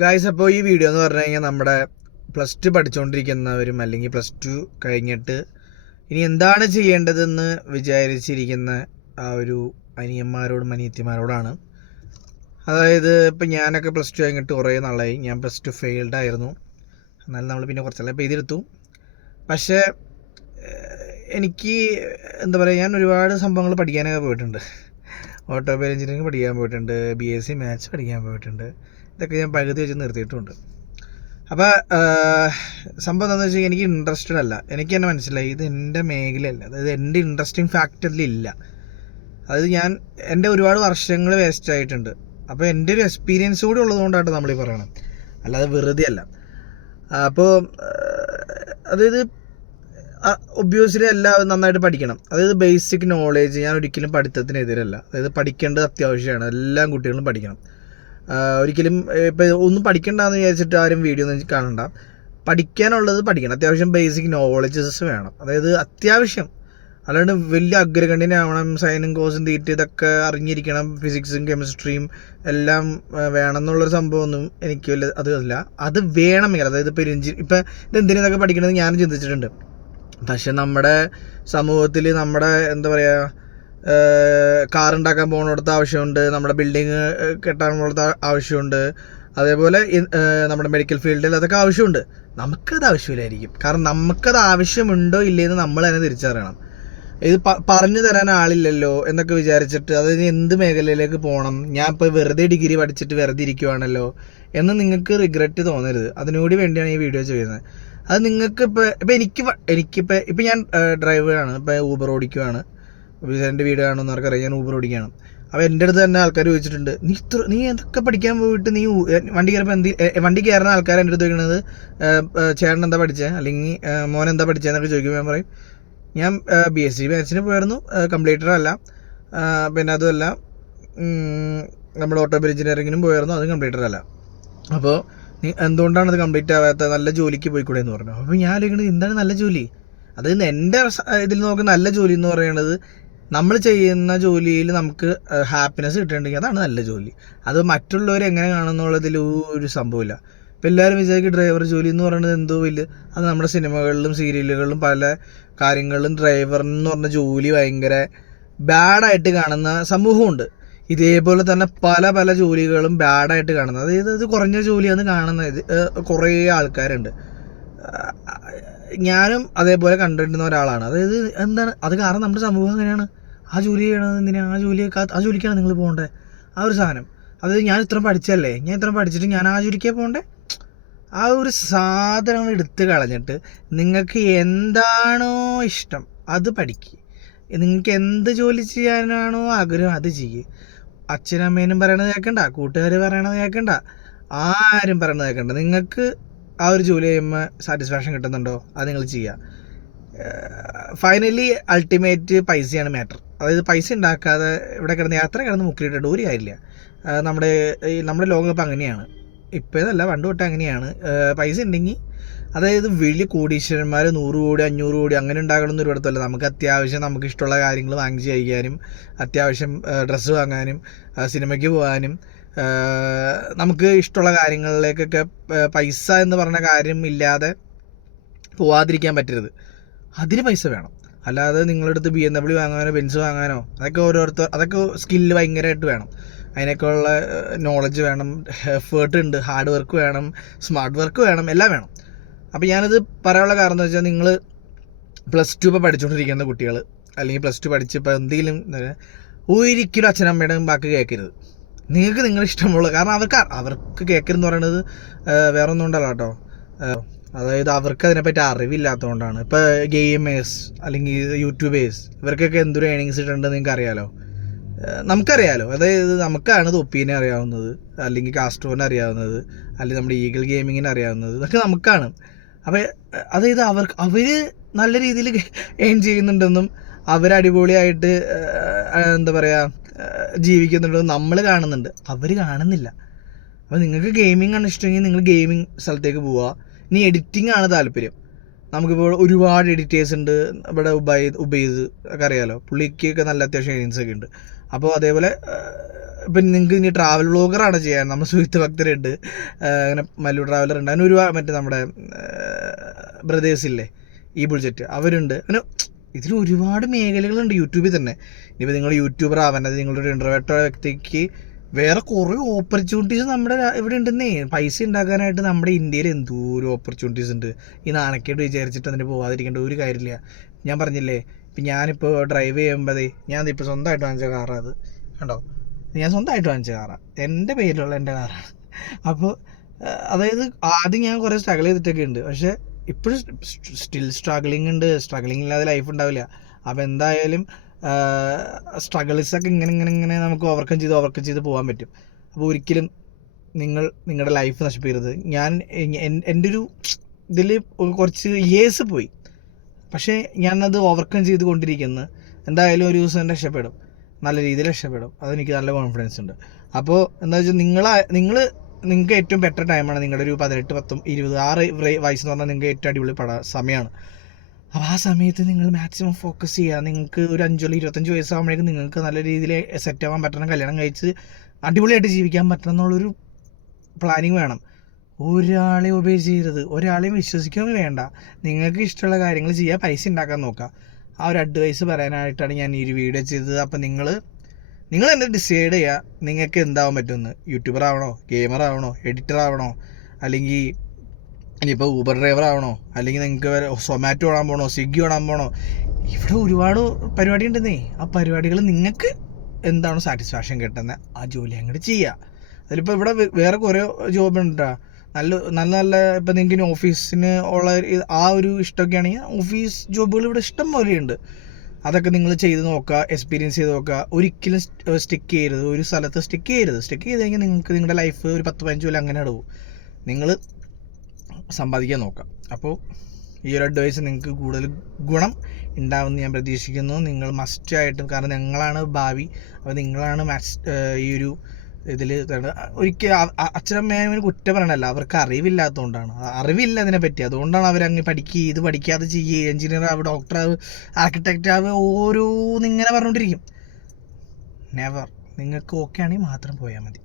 Guys, അപ്പോൾ ഈ video എന്ന് പറഞ്ഞു കഴിഞ്ഞാൽ നമ്മുടെ +2 പഠിച്ചുകൊണ്ടിരിക്കുന്നവരും അല്ലെങ്കിൽ +2 കഴിഞ്ഞിട്ട് ഇനി എന്താണ് ചെയ്യേണ്ടതെന്ന് വിചാരിച്ചിരിക്കുന്ന ആ ഒരു അനിയന്മാരോടും അനിയത്തിമാരോടാണ്. അതായത് ഇപ്പം ഞാനൊക്കെ +2 കഴിഞ്ഞിട്ട് കുറേ നാളായി. ഞാൻ +2 ഫെയിൽഡ് ആയിരുന്നു. എന്നാലും നമ്മൾ പിന്നെ കുറച്ചെല്ലാം ഇപ്പോൾ എഴുതിയെടുത്തു. പക്ഷേ എനിക്ക് എന്താ പറയുക, ഞാൻ ഒരുപാട് സംഭവങ്ങൾ പഠിക്കാനൊക്കെ പോയിട്ടുണ്ട്. ഓട്ടോമൊബൈൽ എഞ്ചിനീയറിംഗ് പഠിക്കാൻ പോയിട്ടുണ്ട്, BSc മാത്സ് പഠിക്കാൻ പോയിട്ടുണ്ട്. ഇതൊക്കെ ഞാൻ പകുതി വെച്ച് നിർത്തിയിട്ടുണ്ട്. അപ്പോൾ സംഭവം എന്താണെന്ന് വെച്ച് കഴിഞ്ഞാൽ എനിക്ക് ഇൻട്രസ്റ്റഡ് അല്ല. എനിക്ക് തന്നെ മനസ്സിലായി ഇത് എൻ്റെ മേഖലയല്ല, അതായത് എൻ്റെ ഇൻട്രസ്റ്റിംഗ് ഫാക്ടറിലില്ല. അതായത് എൻ്റെ ഒരുപാട് വർഷങ്ങൾ വേസ്റ്റ് ആയിട്ടുണ്ട്. അപ്പോൾ എൻ്റെ ഒരു എക്സ്പീരിയൻസ് കൂടി ഉള്ളതുകൊണ്ടാണ് നമ്മളീ പറയണം, അല്ലാതെ വെറുതെ അല്ല. അപ്പോൾ അതായത് ഒബ്വിയസ്ലി എല്ലാവരും നന്നായിട്ട് പഠിക്കണം. അതായത് ബേസിക് നോളേജ്, ഞാൻ ഒരിക്കലും പഠിത്തത്തിനെതിരല്ല. അതായത് പഠിക്കേണ്ടത് അത്യാവശ്യമാണ്, എല്ലാം കുട്ടികളും പഠിക്കണം. ഒരിക്കലും ഇപ്പോൾ ഒന്നും പഠിക്കണ്ടെന്ന് വിചാരിച്ചിട്ട് ആരും വീഡിയോ ഒന്നും കാണണ്ട. പഠിക്കാനുള്ളത് പഠിക്കണം. അത്യാവശ്യം ബേസിക് നോളജസ് വേണം, അതായത് അത്യാവശ്യം. അല്ലാണ്ട് വലിയ അഗ്രഗണ്യനാവണം, സൈനും കോസും തീറ്റ ഇതൊക്കെ അറിഞ്ഞിരിക്കണം, ഫിസിക്സും കെമിസ്ട്രിയും എല്ലാം വേണം എന്നുള്ളൊരു സംഭവമൊന്നും എനിക്ക് വലിയ അതല്ല. അത് വേണമെങ്കിൽ, അതായത് ഇപ്പോൾ ഇപ്പം ഇതെന്തിനൊക്കെ പഠിക്കണമെന്ന് ഞാനും ചിന്തിച്ചിട്ടുണ്ട്. പക്ഷെ നമ്മുടെ സമൂഹത്തിൽ നമ്മുടെ എന്താ പറയുക, കാറുണ്ടാക്കാൻ പോകുന്നിടത്ത് ആവശ്യമുണ്ട്, നമ്മുടെ ബിൽഡിങ് കെട്ടാനുള്ളത് ആവശ്യമുണ്ട്, അതേപോലെ നമ്മുടെ മെഡിക്കൽ ഫീൽഡിൽ അതൊക്കെ ആവശ്യമുണ്ട്. നമുക്കത് ആവശ്യമില്ലായിരിക്കും. കാരണം നമുക്കത് ആവശ്യമുണ്ടോ ഇല്ലയെന്ന് നമ്മൾ തന്നെ തിരിച്ചറിയണം. ഇത് പറഞ്ഞു തരാൻ ആളില്ലല്ലോ എന്നൊക്കെ വിചാരിച്ചിട്ട് അതിന് എന്ത് മേഖലയിലേക്ക് പോകണം, ഞാൻ ഇപ്പോൾ വെറുതെ ഡിഗ്രി പഠിച്ചിട്ട് വെറുതെ ഇരിക്കുവാണല്ലോ എന്ന് നിങ്ങൾക്ക് റിഗ്രറ്റ് തോന്നരുത്. അതിനുകൂടി വേണ്ടിയാണ് ഈ വീഡിയോ ചെയ്യുന്നത്. അത് നിങ്ങൾക്ക് ഇപ്പം ഞാൻ ഡ്രൈവറാണ്, ഇപ്പോൾ ഊബർ ഓടിക്കുവാണ്. എൻ്റെ വീട് കാണുന്നവർക്ക് അറിയാം, ഞാൻ ഊബർ ഓടിക്കുകയാണ്. അപ്പോൾ എൻ്റെ അടുത്ത് തന്നെ ആൾക്കാർ ചോദിച്ചിട്ടുണ്ട്, നീ എന്തൊക്കെ പഠിക്കാൻ പോയിട്ട് നീ വണ്ടി കയറുന്ന ആൾക്കാർ എൻ്റെ അടുത്ത് ചോദിക്കുന്നത്, ചേട്ടൻ എന്താ പഠിച്ചത്, അല്ലെങ്കിൽ മോൻ എന്താ പഠിച്ചതെന്നൊക്കെ ചോദിക്കുമ്പോൾ ഞാൻ പറയും, ഞാൻ BSc മാത്സിന് പോയായിരുന്നു, കംപ്ലീറ്റർ അല്ല. പിന്നെ അതുമല്ല, നമ്മുടെ ഓട്ടോമൊബൈൽ എഞ്ചിനീയറിങ്ങിനും പോയായിരുന്നു, അത് കംപ്ലീറ്റർ അല്ല. അപ്പോൾ നീ എന്തുകൊണ്ടാണ് അത് കംപ്ലീറ്റ് ആവാത്ത, നല്ല ജോലിക്ക് പോയിക്കൂടെ എന്ന് പറഞ്ഞു. അപ്പോൾ ഞാൻ ആലോചിക്കുന്നത്, എന്താണ് നല്ല ജോലി? അതായത് എൻ്റെ ഇതിൽ നോക്കുന്ന നല്ല ജോലി എന്ന് പറയുന്നത്, നമ്മൾ ചെയ്യുന്ന ജോലിയിൽ നമുക്ക് ഹാപ്പിനെസ് കിട്ടുന്നുണ്ടെങ്കിൽ അതാണ് നല്ല ജോലി. അത് മറ്റുള്ളവർ എങ്ങനെ കാണുന്നുള്ളതിൽ ഒരു സംഭവമില്ല. ഇപ്പോൾ എല്ലാവരും വിചാരിക്കും ഡ്രൈവർ ജോലി എന്ന് പറയുന്നത് എന്തോ വലിയ, അത് നമ്മുടെ സിനിമകളിലും സീരിയലുകളിലും പല കാര്യങ്ങളിലും ഡ്രൈവർ എന്ന് പറഞ്ഞ ജോലി ഭയങ്കര ബാഡായിട്ട് കാണുന്ന സമൂഹമുണ്ട്. ഇതേപോലെ തന്നെ പല പല ജോലികളും ബാഡായിട്ട് കാണുന്നത്, അതായത് ഇത് കുറഞ്ഞ ജോലിയാണ് കാണുന്നത് കുറേ ആൾക്കാരുണ്ട്. ഞാനും അതേപോലെ കണ്ടിരുന്ന ഒരാളാണ്. അതായത് എന്താണ് അത്, കാരണം നമ്മുടെ സമൂഹം അങ്ങനെയാണ്. ആ ജോലി ചെയ്യണത് എന്തിനാണ്, ആ ജോലിക്കാണ് നിങ്ങൾ പോകേണ്ടത്, ആ ഒരു സാധനം. അതായത് ഞാൻ ഇത്ര പഠിച്ചിട്ട് ഞാൻ ആ ജോലിക്കേ പോകണ്ടേ? ആ ഒരു സാധനങ്ങൾ എടുത്ത് കളഞ്ഞിട്ട് നിങ്ങൾക്ക് എന്താണോ ഇഷ്ടം അത് പഠിക്കുക. നിങ്ങൾക്ക് എന്ത് ജോലി ചെയ്യാനാണോ ആഗ്രഹം അത് ചെയ്യുക. അച്ഛനമ്മേനും പറയണത് കേൾക്കണ്ട, കൂട്ടുകാർ പറയണത് കേൾക്കണ്ട, ആരും പറയണത് കേൾക്കണ്ട. നിങ്ങൾക്ക് ആ ഒരു ജോലി ചെയ്യുമ്പോൾ സാറ്റിസ്ഫാക്ഷൻ കിട്ടുന്നുണ്ടോ അത് നിങ്ങൾ ചെയ്യുക. ഫൈനലി അൾട്ടിമേറ്റ് പൈസയാണ് മാറ്റർ. അതായത് പൈസ ഉണ്ടാക്കാതെ ഇവിടെ കിടന്ന് മുക്കിയിട്ടിട്ട് ഒരു കാര്യമില്ല. നമ്മുടെ ലോകം ഇപ്പം അങ്ങനെയാണ്. ഇപ്പോൾ ഇതല്ല, പണ്ട് തൊട്ട് അങ്ങനെയാണ്. പൈസ ഉണ്ടെങ്കിൽ, അതായത് വലിയ കോടീശ്വരന്മാർ 100 കോടി 500 കോടി അങ്ങനെ ഉണ്ടാകണമെന്ന് ഒരുപാടത്തല്ല. നമുക്ക് അത്യാവശ്യം നമുക്ക് ഇഷ്ടമുള്ള കാര്യങ്ങൾ വാങ്ങിച്ച് കഴിക്കാനും, അത്യാവശ്യം ഡ്രസ്സ് വാങ്ങാനും, സിനിമയ്ക്ക് പോകാനും, നമുക്ക് ഇഷ്ടമുള്ള കാര്യങ്ങളിലേക്കൊക്കെ പൈസ എന്ന് പറഞ്ഞ കാര്യം ഇല്ലാതെ പോവാതിരിക്കാൻ പറ്റരുത്. അതിന് പൈസ വേണം. അല്ലാതെ നിങ്ങളടുത്ത് BMW വാങ്ങാനോ ബെൻസ് വാങ്ങാനോ അതൊക്കെ സ്കില്ല് ഭയങ്കരമായിട്ട് വേണം. അതിനൊക്കെ ഉള്ള നോളജ് വേണം, എഫേർട്ട് ഉണ്ട്, ഹാർഡ് വർക്ക് വേണം, സ്മാർട്ട് വർക്ക് വേണം, എല്ലാം വേണം. അപ്പോൾ ഞാനത് പറയാനുള്ള കാരണം എന്ന് വെച്ചാൽ, നിങ്ങൾ +2 ഇപ്പോൾ പഠിച്ചുകൊണ്ടിരിക്കുന്ന കുട്ടികൾ, അല്ലെങ്കിൽ +2 പഠിച്ച് ഇപ്പോൾ എന്തെങ്കിലും ഒരിക്കലും അച്ഛനമ്മയുടെ ബാക്കി കേൾക്കരുത്. നിങ്ങൾക്ക് നിങ്ങളിഷ്ടമുള്ള, കാരണം അവർക്ക് കേൾക്കരുതെന്ന് പറയുന്നത് വേറെ ഒന്നും ഉണ്ടല്ലോ കേട്ടോ. അതായത് അവർക്ക് അതിനെപ്പറ്റി അറിവില്ലാത്തതുകൊണ്ടാണ്. ഇപ്പോൾ ഗെയിമേഴ്സ് അല്ലെങ്കിൽ യൂട്യൂബേഴ്സ്, ഇവർക്കൊക്കെ എന്തൊരു ഏണിങ്സ് ഇട്ടുണ്ടെന്ന് നിങ്ങൾക്ക് അറിയാലോ, നമുക്കറിയാലോ. അതായത് നമുക്കാണ് തൊപ്പീനെ അറിയാവുന്നത്, അല്ലെങ്കിൽ കാസ്ട്രോനെ അറിയാവുന്നത്, അല്ലെങ്കിൽ നമ്മുടെ ഈഗിൾ ഗെയിമിങ്ങിനെ അറിയാവുന്നത്, ഇതൊക്കെ നമുക്കാണ്. അപ്പോൾ അതായത് അവർ നല്ല രീതിയിൽ ഏൺ ചെയ്യുന്നുണ്ടെന്നും അവരടിപൊളിയായിട്ട് എന്താ പറയുക ജീവിക്കുന്നുണ്ടെന്നും നമ്മൾ കാണുന്നുണ്ട്, അവർ കാണുന്നില്ല. അപ്പോൾ നിങ്ങൾക്ക് ഗെയിമിംഗ് ആണ് ഇഷ്ടമെങ്കിൽ നിങ്ങൾ ഗെയിമിംഗ് സ്ഥലത്തേക്ക് പോവുക. ഇനി എഡിറ്റിംഗ് ആണ് താല്പര്യം, നമുക്കിപ്പോൾ ഒരുപാട് എഡിറ്റേഴ്സ് ഉണ്ട്. ഇവിടെ ഉബൈദ് ഒക്കെ അറിയാലോ, പുള്ളിക്കൊക്കെ നല്ല അത്യാവശ്യം ഏണിങ്സ് ഒക്കെ ഉണ്ട്. അപ്പോൾ അതേപോലെ ഇപ്പം നിങ്ങൾക്ക് ഇനി ട്രാവൽ വ്ളോഗറാണ് ചെയ്യാൻ, നമ്മൾ സുഹിത്ത് ഭക്തരുണ്ട്, അങ്ങനെ മല്ലു ട്രാവലർ ഉണ്ട്, അതിന് ഒരുപാട് മറ്റേ നമ്മുടെ ബ്രദേഴ്സില്ലേ ഈ ബുൾജെറ്റ് അവരുണ്ട്, അങ്ങനെ ഇതിൽ ഒരുപാട് മേഖലകളുണ്ട് യൂട്യൂബിൽ തന്നെ. ഇനിയിപ്പോൾ നിങ്ങൾ യൂട്യൂബർ ആവാൻ, അത് നിങ്ങളൊരു ഇൻട്രോവേർട്ട് വ്യക്തിക്ക് വേറെ കുറേ ഓപ്പർച്യൂണിറ്റീസ് നമ്മുടെ ഇവിടെ ഉണ്ടെന്നേ. പൈസ ഉണ്ടാക്കാനായിട്ട് നമ്മുടെ ഇന്ത്യയിൽ എന്തോരം ഓപ്പർച്യൂണിറ്റീസ് ഉണ്ട്. ഈ നാണക്കേട് വിചാരിച്ചിട്ട് അതിന് പോകാതിരിക്കേണ്ട ഒരു കാര്യമില്ല. ഞാൻ പറഞ്ഞില്ലേ, ഇപ്പം ഞാനിപ്പോൾ ഡ്രൈവ് ചെയ്യുമ്പോഴേ ഞാനിപ്പോൾ സ്വന്തമായിട്ട് വാങ്ങിച്ച കാറാണ് അത്, കണ്ടോ, ഞാൻ സ്വന്തമായിട്ട് വാങ്ങിച്ച കാറാണ്, എൻ്റെ പേരിലുള്ള എൻ്റെ കാറാണ്. അപ്പോൾ അതായത് ആദ്യം ഞാൻ കുറേ സ്ട്രഗിൾ ചെയ്തിട്ടൊക്കെ ഉണ്ട്, പക്ഷേ ഇപ്പോഴും സ്റ്റിൽ സ്ട്രഗ്ലിംഗ് ഉണ്ട്. സ്ട്രഗ്ലിംഗ് ഇല്ലാതെ ലൈഫ് ഉണ്ടാവില്ല. അപ്പോൾ എന്തായാലും സ്ട്രഗിൾസൊക്കെ ഇങ്ങനെ നമുക്ക് ഓവർകം ചെയ്ത് പോകാൻ പറ്റും. അപ്പോൾ ഒരിക്കലും നിങ്ങളുടെ ലൈഫ് നശിപ്പിക്കരുത്. ഞാൻ എൻ്റെ ഒരു ഇതിൽ കുറച്ച് ഇയേഴ്സ് പോയി, പക്ഷേ ഞാനത് ഓവർകം ചെയ്ത് കൊണ്ടിരിക്കുന്നു. എന്തായാലും ഒരു ദിവസം രക്ഷപ്പെടും, നല്ല രീതിയിൽ രക്ഷപ്പെടും, അതെനിക്ക് നല്ല കോൺഫിഡൻസ് ഉണ്ട്. അപ്പോൾ എന്താ വെച്ചാൽ നിങ്ങൾക്ക് ഏറ്റവും ബെറ്റർ ടൈമാണ് നിങ്ങളുടെ ഒരു 18, 10, 20, 6 വയസ്സെന്ന് പറഞ്ഞാൽ നിങ്ങൾക്ക് ഏറ്റവും അടിപൊളി സമയമാണ്. അപ്പോൾ ആ സമയത്ത് നിങ്ങൾ മാക്സിമം ഫോക്കസ് ചെയ്യുക. നിങ്ങൾക്ക് ഒരു 5 അല്ലെങ്കിൽ 25 വയസ്സാകുമ്പോഴേക്കും നിങ്ങൾക്ക് നല്ല രീതിയിൽ സെറ്റ് ആവാൻ പറ്റണം, കല്യാണം കഴിച്ച് അടിപൊളിയായിട്ട് ജീവിക്കാൻ പറ്റണം എന്നുള്ളൊരു പ്ലാനിങ് വേണം. ഒരാളെ ഒബേ ചെയ്യരുത്, ഒരാളെയും വിശ്വസിക്കുകയും വേണ്ട. നിങ്ങൾക്ക് ഇഷ്ടമുള്ള കാര്യങ്ങൾ ചെയ്യുക, പൈസ ഉണ്ടാക്കാൻ നോക്കുക. ആ ഒരു അഡ്വൈസ് പറയാനായിട്ടാണ് ഞാൻ ഈ ഒരു വീഡിയോ ചെയ്തത്. അപ്പോൾ നിങ്ങൾ തന്നെ ഡിസൈഡ് ചെയ്യുക നിങ്ങൾക്ക് എന്താവാൻ പറ്റുമെന്ന്. യൂട്യൂബർ ആവണോ, ഗെയിമർ ആവണോ, എഡിറ്റർ ആവണോ, അല്ലെങ്കിൽ ഇനിയിപ്പോൾ ഊബർ ഡ്രൈവർ ആവണോ, അല്ലെങ്കിൽ നിങ്ങൾക്ക് സൊമാറ്റോ ഓടാൻ പോകണോ, സ്വിഗ്ഗി ഓടാൻ പോകണോ, ഇവിടെ ഒരുപാട് പരിപാടി ഉണ്ടെന്നേ. ആ പരിപാടികൾ നിങ്ങൾക്ക് എന്താണോ സാറ്റിസ്ഫാക്ഷൻ കിട്ടുന്നത് ആ ജോലി അങ്ങോട്ട് ചെയ്യുക. അതിലിപ്പോൾ ഇവിടെ വേറെ കുറേ ജോബ് ഉണ്ടാ, നല്ല ഇപ്പം നിങ്ങൾക്ക് ഇനി ഓഫീസിന് ഉള്ള ആ ഒരു ഇഷ്ടമൊക്കെ ആണെങ്കിൽ ഓഫീസ് ജോബുകൾ ഇവിടെ ഇഷ്ടം പോലെയുണ്ട്. അതൊക്കെ നിങ്ങൾ ചെയ്ത് നോക്കുക, എക്സ്പീരിയൻസ് ചെയ്ത് നോക്കുക. ഒരിക്കലും സ്റ്റിക്ക് ചെയ്യരുത്, ഒരു സ്ഥലത്ത് സ്റ്റിക്ക് ചെയ്ത് കഴിഞ്ഞാൽ നിങ്ങൾക്ക് നിങ്ങളുടെ ലൈഫ് ഒരു 10-15 കൊല്ലം അങ്ങനെ ഇടവും. നിങ്ങൾ സമ്പാദിക്കാൻ നോക്കാം. അപ്പോൾ ഈ ഒരു അഡ്വൈസ് നിങ്ങൾക്ക് കൂടുതൽ ഗുണം ഉണ്ടാവുമെന്ന് ഞാൻ പ്രതീക്ഷിക്കുന്നു. നിങ്ങൾ മസ്റ്റായിട്ടും, കാരണം നിങ്ങളാണ് ഭാവി, അപ്പോൾ നിങ്ങളാണ് ഈ ഒരു ഇതിൽ ഒരിക്കൽ അച്ഛനമ്മേനെ കുറ്റം പറയണല്ല, അവർക്ക് അറിവില്ലാത്തതുകൊണ്ടാണ്, അറിവില്ല അതിനെപ്പറ്റി, അതുകൊണ്ടാണ് അവരങ്ങ് ഇത് പഠിക്കുക, അത് ചെയ്യുക, എഞ്ചിനീയർ ആവുക, ഡോക്ടർ ആവുക, ആർക്കിടെക്റ്റ് ആവുക, ഓരോന്നിങ്ങനെ പറഞ്ഞുകൊണ്ടിരിക്കും. നെവർ. നിങ്ങൾക്ക് ഓക്കെ ആണെങ്കിൽ മാത്രം പോയാൽ മതി.